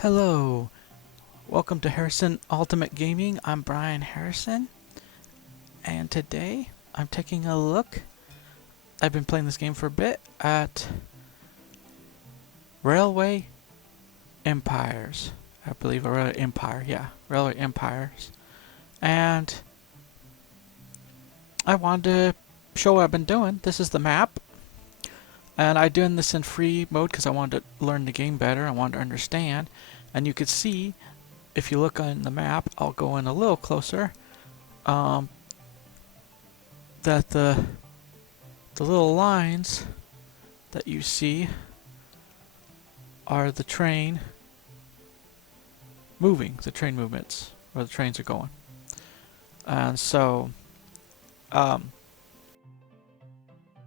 Hello, welcome to Harrison Ultimate Gaming. I'm Brian Harrison, and today I'm taking a look. I've been playing this game for a bit at Railway Empires. I believe a Railway Empire, yeah, Railway Empires. And I wanted to show what I've been doing. This is the map, and I'm doing this in free mode because I wanted to learn the game better. I wanted to understand, and you could see if you look on the map, I'll go in a little closer. That the little lines that you see are the train moving, the train movements, where the trains are going. And so, now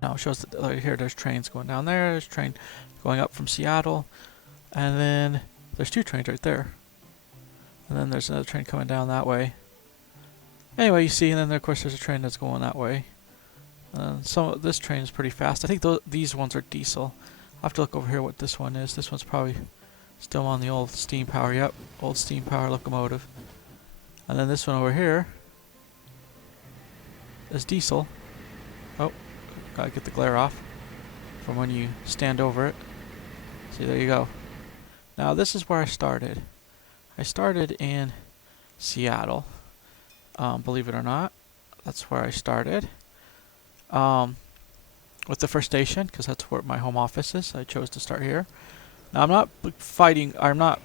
it shows that right here there's trains going down there, there's a train going up from Seattle, and then there's two trains right there. And then there's another train coming down that way. Anyway, you see, and then of course there's a train that's going that way. This train is pretty fast. I think these ones are diesel. I'll have to look over here what this one is. This one's probably still on the old steam power. Yep, old steam power locomotive. And then this one over here is diesel. Oh, gotta get the glare off from when you stand over it. See, there you go. Now this is where I started. I started in Seattle. Believe it or not, that's where I started. With the first station, because that's where my home office is. I chose to start here. Now I'm not fighting, I'm not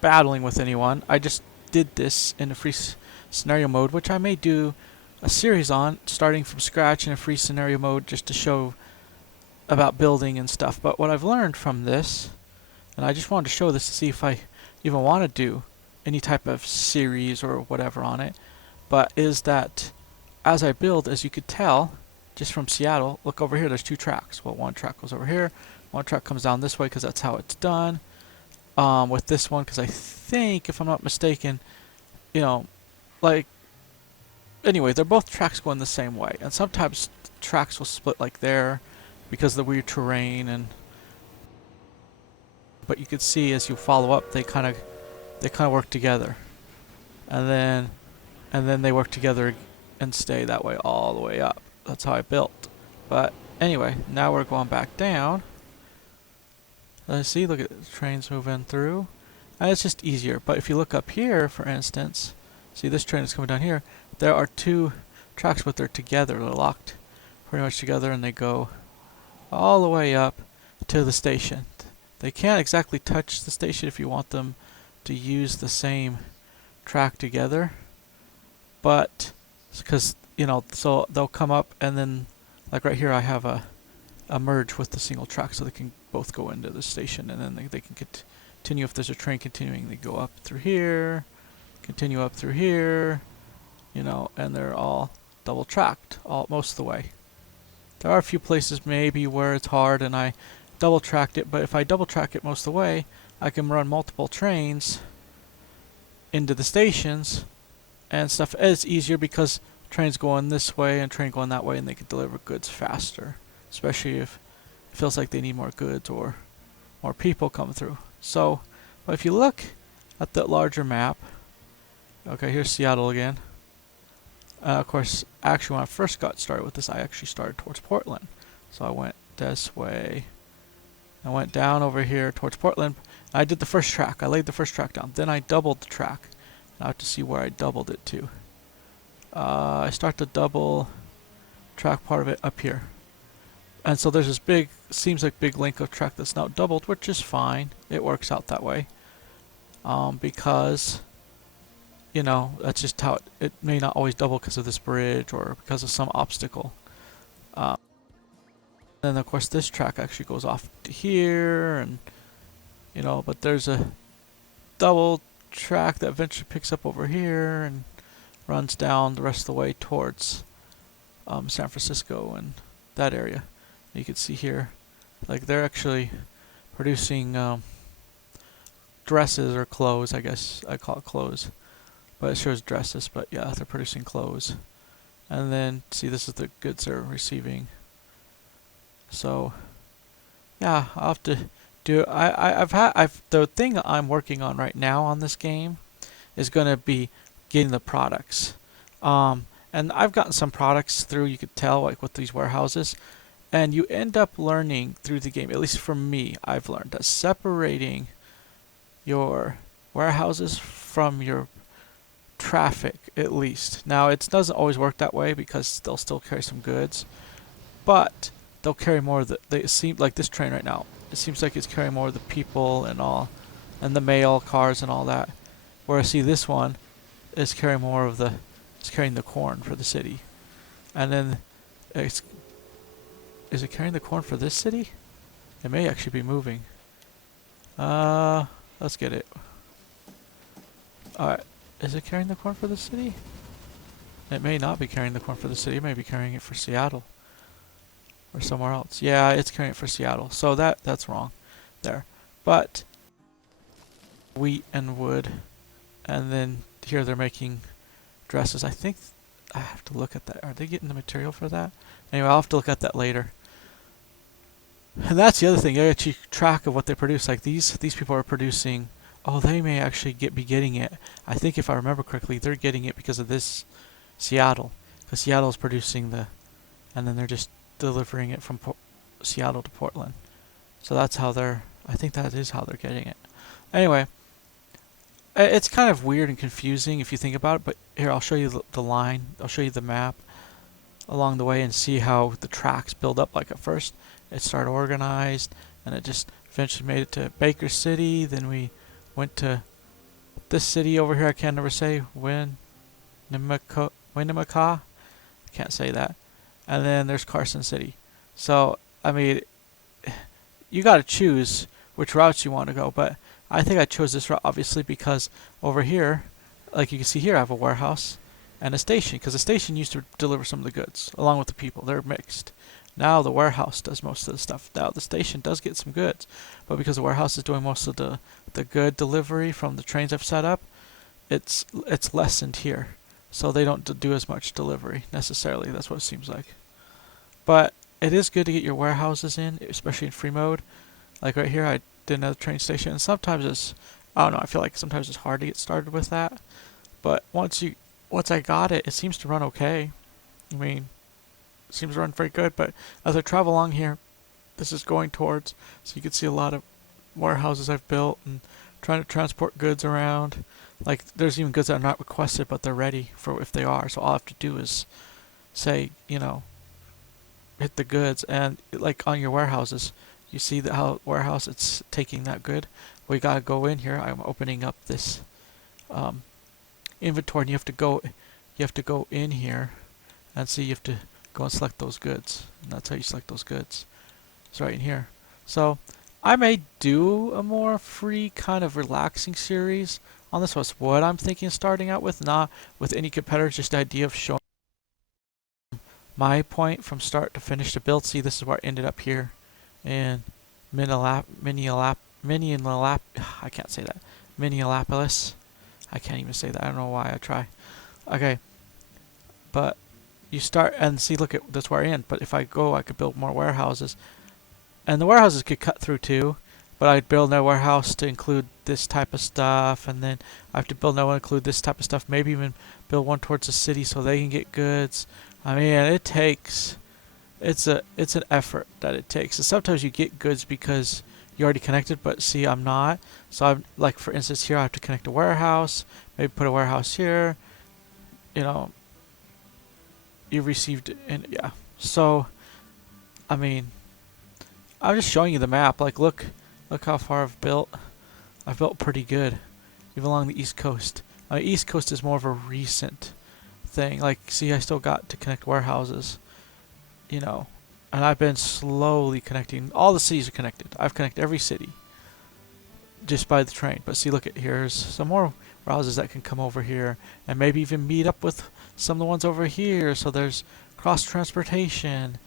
battling with anyone. I just did this in a free scenario mode, which I may do a series on, starting from scratch in a free scenario mode, just to show about building and stuff. But what I've learned from this, and I just wanted to show this to see if I even want to do any type of series or whatever on it, but is that as I build, as you could tell, just from Seattle, look over here, there's two tracks. Well, one track goes over here, one track comes down this way because that's how it's done. With this one, because I think, if I'm not mistaken, you know, like, anyway, they're both tracks going the same way. And sometimes tracks will split like there because of the weird terrain, and but you could see as you follow up, they kind of work together. And then they work together and stay that way all the way up. That's how I built. But anyway, now we're going back down. Let's see, look at the trains moving through. And it's just easier. But if you look up here, for instance, see this train is coming down here. There are two tracks, but they're together. They're locked pretty much together, and they go all the way up to the station. They can't exactly touch the station if you want them to use the same track together. But because, you know, so they'll come up, and then like right here I have a merge with the single track, so they can both go into the station, and then they can continue. If there's a train continuing, they go up through here, continue up through here, you know, and they're all double tracked most of the way. There are a few places maybe where it's hard and I double tracked it, but if I double track it most of the way, I can run multiple trains into the stations and stuff. It's easier because trains going this way and train going that way, and they can deliver goods faster, especially if it feels like they need more goods or more people come through. So, but if you look at the larger map, okay, here's Seattle again. Of course, actually when I first got started with this, I actually started towards Portland. So I went this way. I went down over here towards Portland. I did the first track. I laid the first track down. Then I doubled the track. Now I have to see where I doubled it to. I start the double track part of it up here. And so there's this big, seems like big length of track that's now doubled, which is fine. It works out that way. Because, you know, that's just how it may not always double because of this bridge or because of some obstacle. Then of course this track actually goes off to here, and you know, but there's a double track that eventually picks up over here and runs down the rest of the way towards San Francisco and that area. You can see here, like they're actually producing dresses or clothes. I guess I call it clothes, but it shows dresses. But yeah, they're producing clothes. And then see, this is the goods they're receiving. So yeah, I'll have to Dude, I've the thing I'm working on right now on this game is gonna be getting the products. And I've gotten some products through, you could tell, like with these warehouses, and you end up learning through the game, at least for me, I've learned that separating your warehouses from your traffic, at least. Now, it doesn't always work that way because they'll still carry some goods, but they'll carry more of the, they seem like this train right now. It seems like it's carrying more of the people and all, and the mail cars and all that. Whereas, see, this one is carrying more of the, it's carrying the corn for the city. And then, it's, is it carrying the corn for this city? It may actually be moving. Let's get it. Alright, is it carrying the corn for the city? It may not be carrying the corn for the city, it may be carrying it for Seattle. Or somewhere else. Yeah, it's carrying it for Seattle. So that's wrong there. But wheat and wood, and then here they're making dresses. I think I have to look at that. Are they getting the material for that? Anyway, I'll have to look at that later. And that's the other thing. You keep track of what they produce. Like these people are producing. Oh, they may actually be getting it. I think if I remember correctly, they're getting it because of this Seattle, because Seattle is producing the, and then they're just delivering it from Seattle to Portland. So that's how they're. I think that is how they're getting it. Anyway, it's kind of weird and confusing if you think about it. But here, I'll show you the line. I'll show you the map along the way and see how the tracks build up. Like at first, it started organized, and it just eventually made it to Baker City. Then we went to this city over here. I can't never say Winnemucca. I can't say that. And then there's Carson City. So I mean, you got to choose which routes you want to go. But I think I chose this route obviously because over here, like you can see here, I have a warehouse and a station, because the station used to deliver some of the goods along with the people. They're mixed. Now the warehouse does most of the stuff. Now the station does get some goods, but because the warehouse is doing most of the good delivery from the trains I've set up, it's lessened here. So they don't do as much delivery necessarily. That's what it seems like. But it is good to get your warehouses in, especially in free mode. Like right here, I did another train station, and sometimes it's, I don't know, I feel like sometimes it's hard to get started with that. But once I got it, it seems to run okay. I mean, it seems to run very good. But as I travel along here, this is going towards, so you can see a lot of warehouses I've built and trying to transport goods around. Like there's even goods that are not requested, but they're ready for if they are. So all I have to do is say, hit the goods, and like on your warehouses, you see that how warehouse it's taking that good. We gotta go in here. I'm opening up this inventory, and you have to go in here and see. You have to go and select those goods, and that's how you select those goods. It's right in here. So I may do a more free kind of relaxing series on this. Was what I'm thinking of starting out with, not with any competitors, just the idea of showing my point from start to finish to build. See, this is where I ended up here in I can't say that. Minneapolis. I can't even say that. I don't know why I try. Okay. But you start and see, look at that's where I end. But if I go, I could build more warehouses. And the warehouses could cut through too. But I'd build a warehouse to include this type of stuff, and then I have to build another one to include this type of stuff. Maybe even build one towards the city so they can get goods. I mean, it takes, it's an effort that it takes. And sometimes you get goods because you're already connected, but see, I'm not. So I'm like, for instance, here I have to connect a warehouse, maybe put a warehouse here. You received it, and yeah. So, I mean, I'm just showing you the map. Like, look how far I've built. I've built pretty good, even along the East Coast. East Coast is more of a recent thing. Like, see, I still got to connect warehouses, and I've been slowly connecting. All the cities are connected. I've connected every city just by the train. But see, look at here's some more warehouses that can come over here, and maybe even meet up with some of the ones over here. So there's cross transportation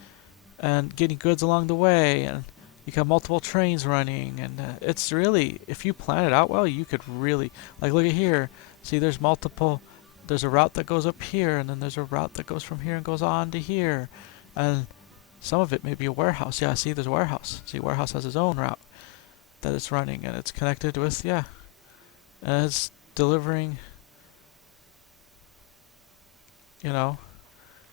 and getting goods along the way, and you got multiple trains running, and it's really, if you plan it out well, you could really, like, look at here. See, there's a route that goes up here, and then there's a route that goes from here and goes on to here, and some of it may be a warehouse. Yeah, see, there's a warehouse. See, warehouse has its own route. that it's running, and it's connected with, yeah, and it's delivering, you know.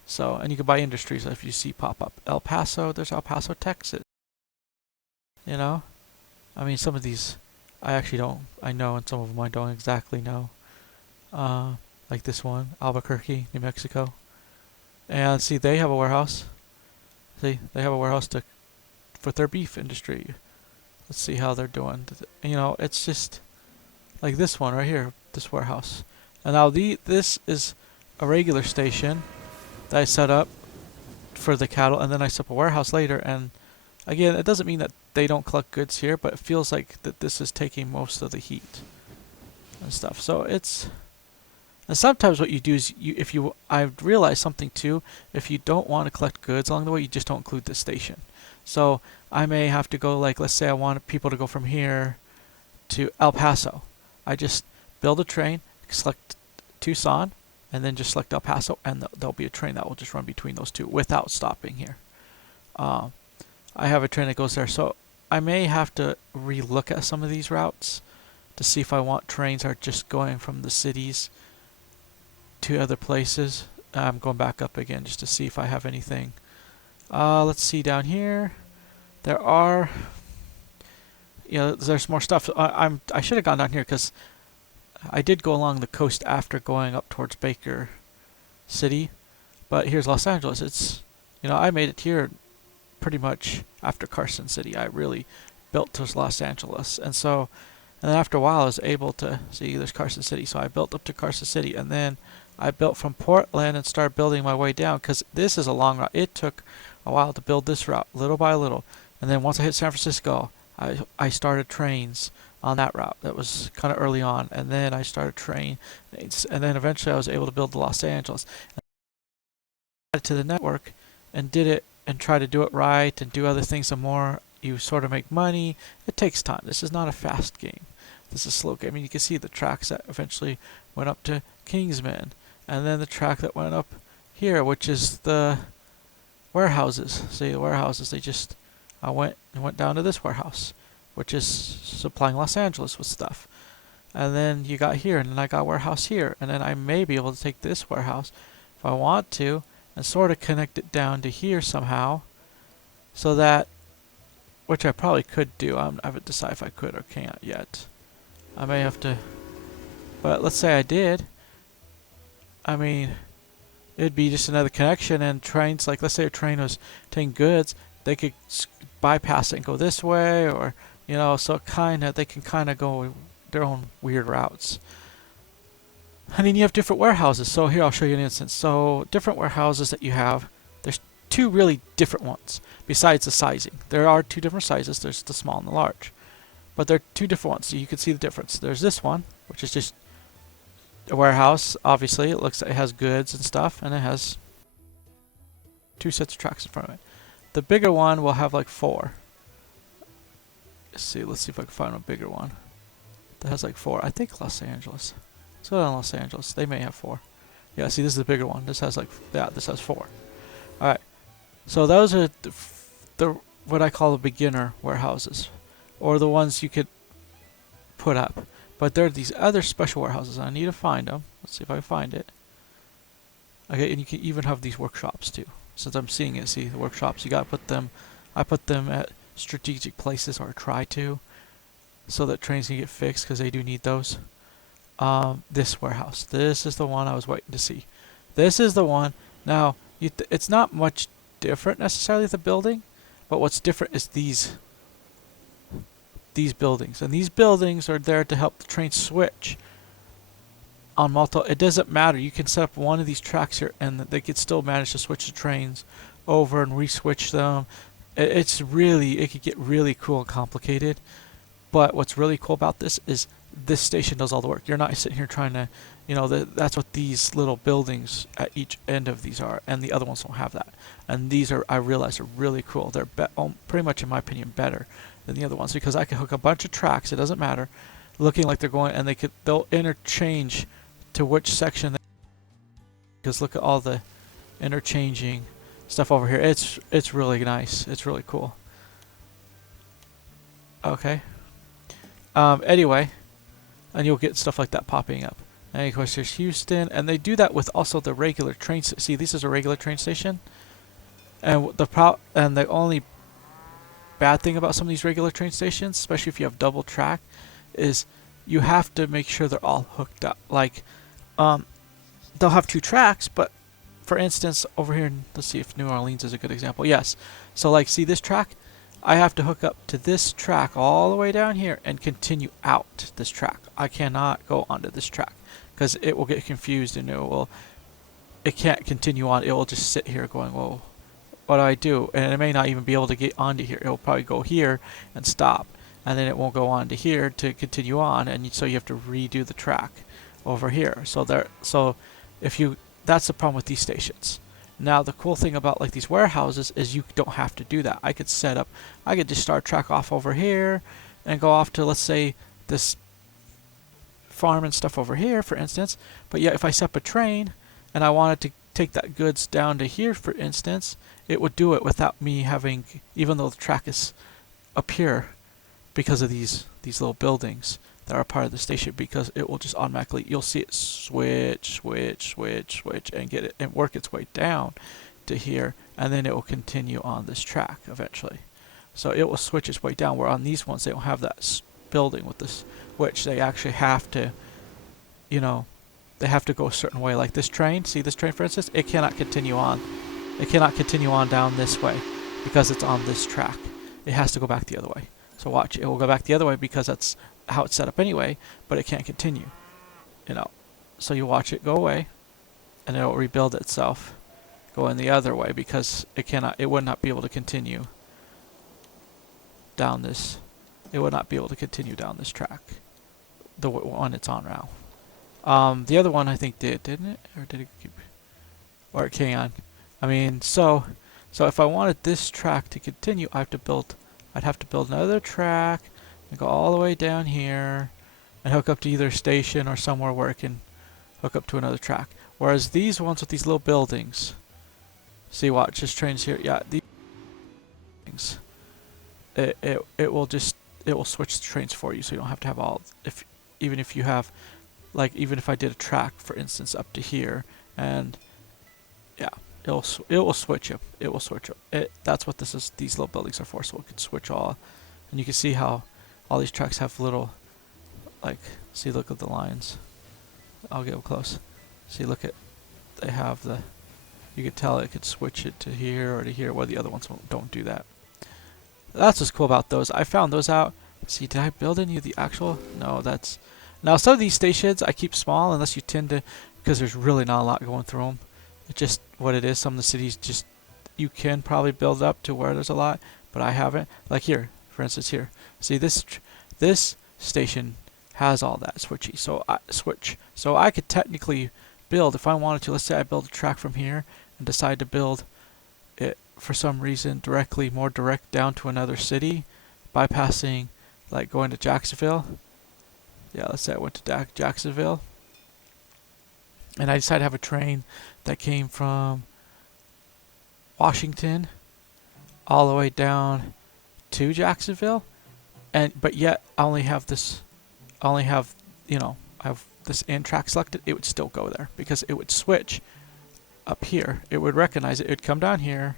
So, and you can buy industries if you see pop up. El Paso, there's El Paso, Texas, you know. I mean, some of these I actually don't, I know, and some of them I don't exactly know. Like this one, Albuquerque, New Mexico. And see, they have a warehouse. See, they have a warehouse for their beef industry. Let's see how they're doing. You know, it's just like this one right here, this warehouse. And now this is a regular station that I set up for the cattle, and then I set up a warehouse later. And again, it doesn't mean that they don't collect goods here, but it feels like that this is taking most of the heat and stuff. So it's, and sometimes what you do is I've realized something too, if you don't want to collect goods along the way, you just don't include this station. So I may have to go, like, let's say I want people to go from here to El Paso. I just build a train, select Tucson, and then just select El Paso, and there'll be a train that will just run between those two without stopping here. I have a train that goes there, so I may have to relook at some of these routes to see if I want trains that are just going from the cities to other places. I'm going back up again just to see if I have anything. Let's see down here. There are, there's more stuff. I should have gone down here because I did go along the coast after going up towards Baker City, but here's Los Angeles. It's, I made it here pretty much after Carson City. I really built to Los Angeles, and then after a while I was able to see there's Carson City, so I built up to Carson City, and then I built from Portland and started building my way down, because this is a long route. It took a while to build this route, little by little, and then once I hit San Francisco, I started trains on that route. That was kind of early on, and then I started trains, and then eventually I was able to build to Los Angeles. And I added to the network and did it and try to do it right and do other things. The more you sort of make money, it takes time. This is not a fast game. This is a slow game. I mean, you can see the tracks that eventually went up to Kingsman, and then the track that went up here, which is the warehouses. See, the warehouses, they just went down to this warehouse, which is supplying Los Angeles with stuff. And then you got here, and then I got a warehouse here, and then I may be able to take this warehouse if I want to and sort of connect it down to here somehow, so that, which I probably could do. I haven't decided if I could or can't yet. I may have to, but let's say I did. I mean, it'd be just another connection, and trains, like let's say a train was taking goods, they could bypass it and go this way, or so they can kind of go their own weird routes. And then you have different warehouses. So here I'll show you an instance. So different warehouses that you have, there's two really different ones besides the sizing. There are two different sizes. There's the small and the large, but there are two different ones, so you can see the difference. There's this one, which is just a warehouse. Obviously it looks like it has goods and stuff, and it has two sets of tracks in front of it. The bigger one will have like 4. Let's see if I can find a bigger one that has like 4. I think Los Angeles. Let's go down Los Angeles. They may have 4. Yeah, see, this is the bigger one. This has this has 4. All right. So those are the what I call the beginner warehouses, or the ones you could put up. But there are these other special warehouses. I need to find them. Let's see if I can find it. Okay, and you can even have these workshops too. Since I'm seeing it, see the workshops, you gotta put them. I put them at strategic places, or try to, so that trains can get fixed, because they do need those. This warehouse. This is the one I was waiting to see. This is the one. Now, it's not much different necessarily the building, but what's different is these buildings. And these buildings are there to help the train switch on multiple. It doesn't matter. You can set up one of these tracks here, and they could still manage to switch the trains over and re-switch them. It could get really cool and complicated. But what's really cool about this is this station does all the work. You're not sitting here trying to, that's what these little buildings at each end of these are, and the other ones don't have that. And these I realize are really cool. They're pretty much, in my opinion, better than the other ones, because I can hook a bunch of tracks. It doesn't matter, looking like they're going, and they'll interchange to which section. Because look at all the interchanging stuff over here. It's really nice. It's really cool. Okay. Anyway, and you'll get stuff like that popping up. And of course, there's Houston, and they do that with also the regular train. See, this is a regular train station, and the only bad thing about some of these regular train stations, especially if you have double track, is you have to make sure they're all hooked up. Like, they'll have 2 tracks, but for instance, over here, let's see if New Orleans is a good example. Yes. So like, see this track? I have to hook up to this track all the way down here and continue out this track. I cannot go onto this track because it will get confused and it can't continue on. It will just sit here going, whoa, what do I do? And it may not even be able to get onto here. It will probably go here and stop, and then it won't go on to here to continue on, and so you have to redo the track over here. So that's the problem with these stations. Now the cool thing about like these warehouses is you don't have to do that. I could just start track off over here and go off to, let's say, this farm and stuff over here, for instance. But yeah, if I set up a train and I wanted to take that goods down to here, for instance, it would do it without me having, even though the track is up here, because of these little buildings that are part of the station, because it will just automatically, you'll see it switch, and get it and work its way down to here, and then it will continue on this track eventually. So it will switch its way down, where on these ones they don't have that building with this switch. They actually have to, they have to go a certain way. Like this train, see this train for instance, it cannot continue on. It cannot continue on down this way because it's on this track. It has to go back the other way. So watch, it will go back the other way because that's how it's set up anyway, but it can't continue. So you watch it go away, and it'll rebuild itself, go in the other way because it would not be able to continue down this. It would not be able to continue down this track, the one it's on now. The other one I think didn't it? Or did it keep? Or it came on. I mean, so if I wanted this track to continue, I'd have to build another track and go all the way down here and hook up to either a station or somewhere where it can hook up to another track. Whereas these ones with these little buildings, see, watch, this train's here. Yeah, these things. It will switch the trains for you, so you don't have to have even if you have, like, even if I did a track, for instance, up to here, and yeah, it will switch them. It will switch them. That's what this is. These little buildings are for, so it can switch all, and you can see how all these tracks have little, like, see, look at the lines. I'll get up close. See, they have you could tell it could switch it to here or to here, where the other ones don't do that. That's what's cool about those. I found those out. See, did I build any of the actual? No, now some of these stations I keep small unless you tend to, because there's really not a lot going through them. It's just what it is. Some of the cities you can probably build up to where there's a lot, but I haven't. Like here, for instance, here. See, this station has all that switchy. So I could technically build, if I wanted to, let's say I build a track from here and decide to build it for some reason more direct down to another city, bypassing, like, going to Jacksonville. Yeah, let's say I went to Jacksonville, and I decided to have a train that came from Washington all the way down to Jacksonville, but yet I have this end track selected. It would still go there because it would switch up here. It would recognize it. It would come down here.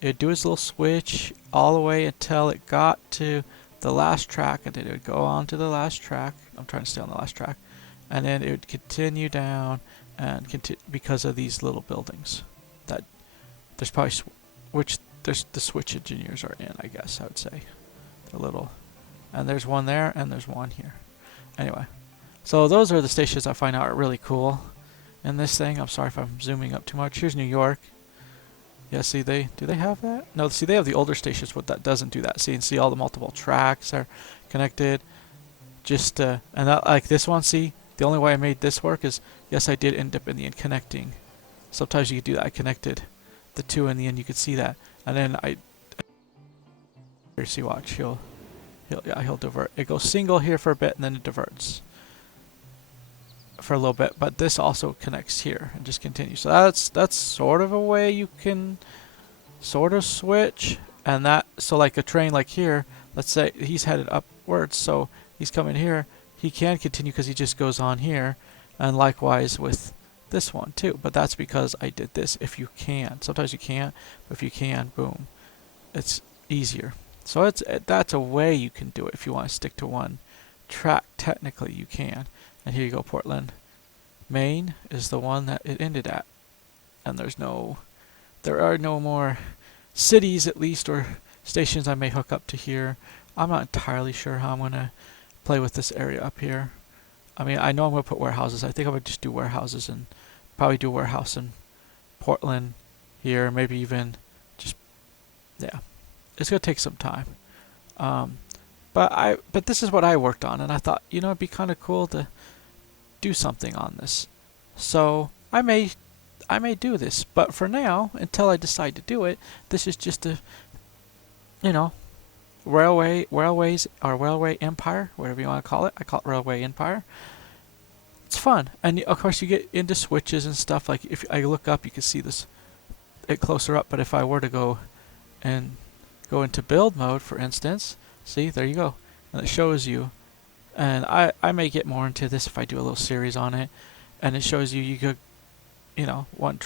It would do its little switch all the way until it got to the last track, and then it would go on to the last track. I'm trying to stay on the last track, and then it would continue down and continue because of these little buildings. That there's probably there's the switch engineers are in, I guess I would say. The little, and there's one there, and there's one here. Anyway, so those are the stations I find out are really cool in this thing. I'm sorry if I'm zooming up too much. Here's New York. Yeah, see, do they have that? No, see, they have the older stations, but that doesn't do that. See all the multiple tracks are connected. And that, like this one, see, the only way I made this work is, yes, I did end up in the end connecting. Sometimes you could do that. I connected the two in the end. You could see that, and then here, see, watch, he'll divert. It goes single here for a bit, and then it diverts for a little bit, but this also connects here and just continues. So that's sort of a way you can sort of switch. And so like a train like here, let's say he's headed upwards, so he's coming here, he can continue because he just goes on here, and likewise with this one too. But that's because I did this. If you can, sometimes you can't, but if you can, boom, it's easier. So that's a way you can do it if you want to stick to one track. Technically, you can. And here you go, Portland, Maine is the one that it ended at, and there are no more cities, at least, or stations I may hook up to here. I'm not entirely sure how I'm gonna play with this area up here. I mean, I know I'm gonna put warehouses. I think I would just do warehouses and probably do a warehouse in Portland here, maybe even just, yeah. It's gonna take some time. But this is what I worked on, and I thought, it'd be kind of cool to do something on this. So I may do this, but for now, until I decide to do it, this is just a, railways or railway empire, whatever you want to call it. I call it railway empire. It's fun, and of course you get into switches and stuff. Like if I look up, you can see it closer up. But if I were to go into build mode, for instance, see, there you go, and it shows you. And I may get more into this if I do a little series on it, and it shows you could, one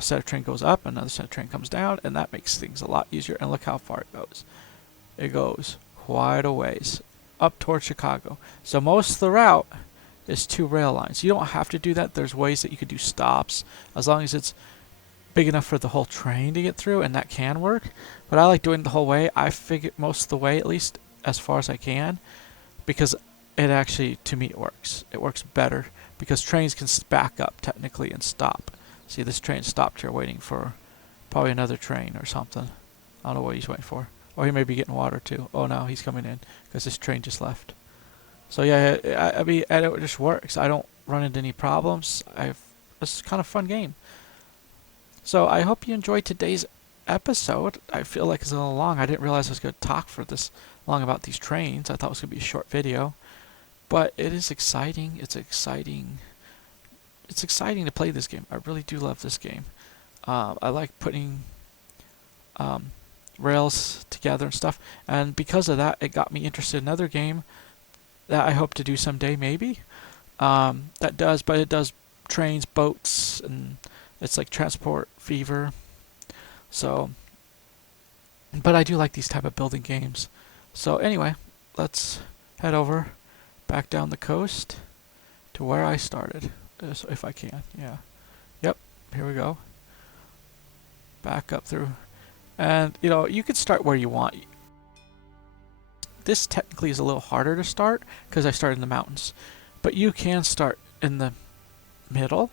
set of train goes up, another set of train comes down, and that makes things a lot easier. And look how far it goes. It goes quite a ways up towards Chicago. So most of the route is 2 rail lines. You don't have to do that. There's ways that you could do stops as long as it's big enough for the whole train to get through, and that can work. But I like doing it the whole way. I figure most of the way, at least as far as I can, because it actually, to me, it works. It works better because trains can back up technically and stop. See, this train stopped here waiting for probably another train or something. I don't know what he's waiting for. Or he may be getting water too. Oh no, he's coming in because this train just left. So yeah, I mean, and it just works. I don't run into any problems. It's kind of a fun game. So I hope you enjoyed today's episode. I feel like it's a little long. I didn't realize I was going to talk for this long about these trains. I thought it was going to be a short video. But it is exciting. It's exciting to play this game. I really do love this game. I like putting rails together and stuff. And because of that, it got me interested in another game that I hope to do someday, maybe. It does trains, boats, and it's like Transport Fever. So, but I do like these type of building games. So anyway, let's head over back down the coast to where I started, if I can. Yeah. Yep. Here we go. Back up through, and you could start where you want. This technically is a little harder to start because I started in the mountains, but you can start in the middle.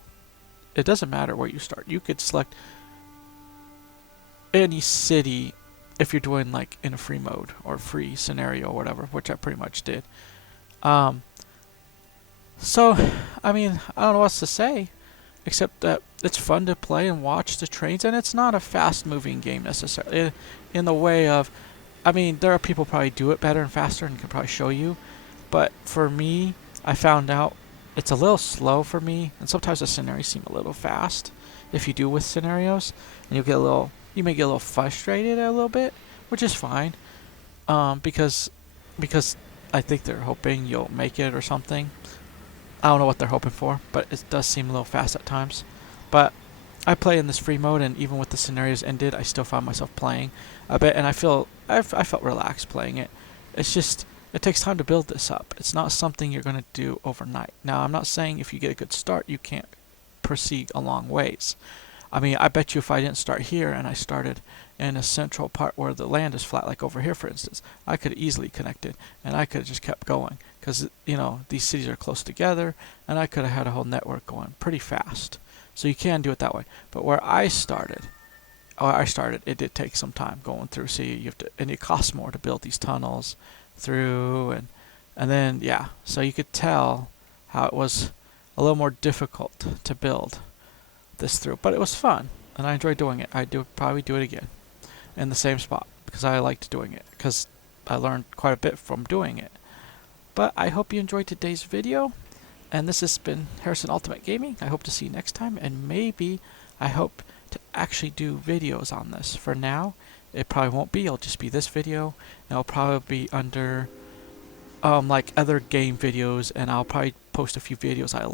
It doesn't matter where you start. You could select any city if you're doing like in a free mode or free scenario or whatever, which I pretty much did. So, I mean, I don't know what else to say, except that it's fun to play and watch the trains, and it's not a fast-moving game necessarily, in the way of, I mean, there are people who probably do it better and faster and can probably show you, but for me, I found out it's a little slow for me, and sometimes the scenarios seem a little fast, if you do with scenarios, and you may get a little frustrated a little bit, which is fine, because I think they're hoping you'll make it or something. I don't know what they're hoping for, but it does seem a little fast at times. But I play in this free mode, and even with the scenarios ended, I still found myself playing a bit, and I felt relaxed playing it. It's just, it takes time to build this up. It's not something you're going to do overnight. Now, I'm not saying if you get a good start, you can't proceed a long ways. I mean, I bet you if I didn't start here and I started in a central part where the land is flat, like over here, for instance, I could easily connect it, and I could have just kept going because, these cities are close together, and I could have had a whole network going pretty fast. So you can do it that way. But where I started, it did take some time going through. See, you have to, and it costs more to build these tunnels through, and then, yeah. So you could tell how it was a little more difficult to build this through, but it was fun, and I enjoyed doing it. I'd probably do it again in the same spot because I liked doing it, because I learned quite a bit from doing it. But I hope you enjoyed today's video, and this has been Harrison Ultimate Gaming. I hope to see you next time, and maybe I hope to actually do videos on this. For now, it probably won't be. It'll just be this video, and it'll probably be under like other game videos, and I'll probably post a few videos I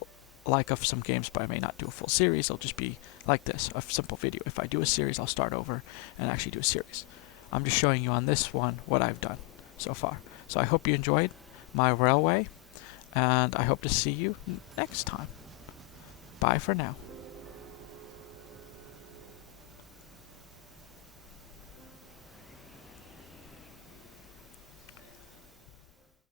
like of some games, but I may not do a full series. It'll just be like this, a simple video. If I do a series, I'll start over and actually do a series. I'm just showing you on this one what I've done so far. So I hope you enjoyed my railway, and I hope to see you next time. Bye for now.